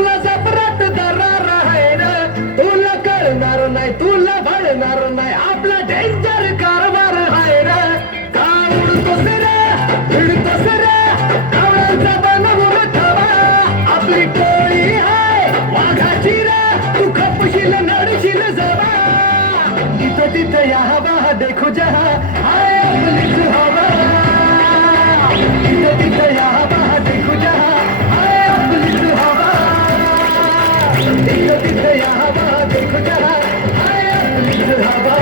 आपला जबरात दरार आहे रे, तुला कळणार नाही, तुला भळणार नाही, आपला डेंजर कारभार आहे रे. का उडतोस रे, भिडतोस रे, कावळ्यांचा बनवून ठेवा. आपली टोळी आहे वाघाची रे, तू खपशील नडशील जवा. इथं तिथं या हवा देखो जहा, हाय आपलीच हवा. इथं तिथं या हवा देखो जहा, हाय आपलीच हवा. इथं तिथं या हवा देखो जहा, हाय आपलीच हवा.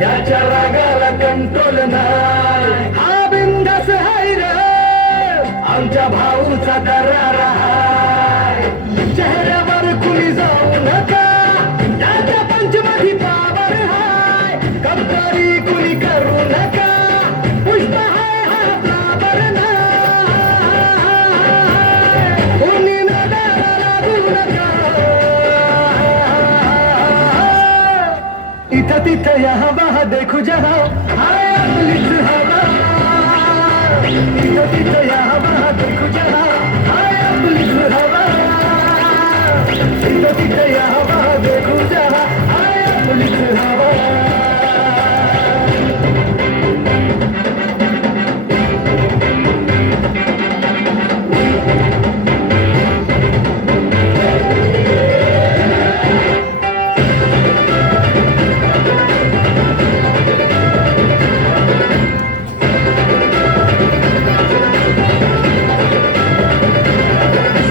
याच्या रागाला कंट्रोल नाही, हा बिंदास हाय रे, आमच्या भाऊचा दरार हाय. चेहऱ्यावर कुणी जाऊ नका, त्याच्या पंचमधी पावर हाय. कब्जारी कुणी करू नका, पुष्प हाय हा फ्लावर नाही. कुणी नजर लागू नका. इथं तिथं या हवा देखो जहा, हाय आपलीच हवा. इथं तिथं या हवा देखो जहा, हाय आपलीच हवा. इथं तिथं या हवा देखो जहा, हाय आपलीच हवा.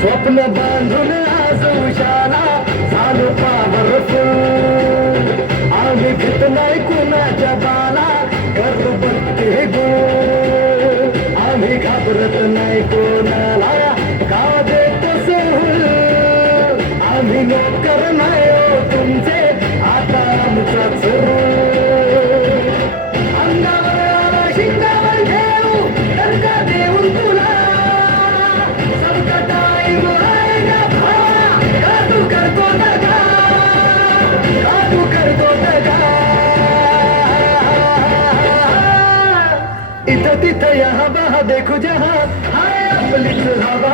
स्वप्न बांधून आज उशाला झालो पॉवरफुल. आम्ही घेत नाही कुणाच्या बाला, करतो बघते गोल. आम्ही घाबरत नाही कोणाला, का देतो सहूल. आम्ही नोकर नाही हो तुमचे, आता आमचाच रूल. अंगावर आला शिंगावर घेऊ, दणका देऊन तुला. इथं तिथं या हवा देखो जहा, हाय आपलीच हवा.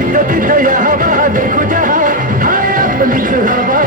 इथं तिथं या हवा देखो जहा, हाय आपलीच हवा.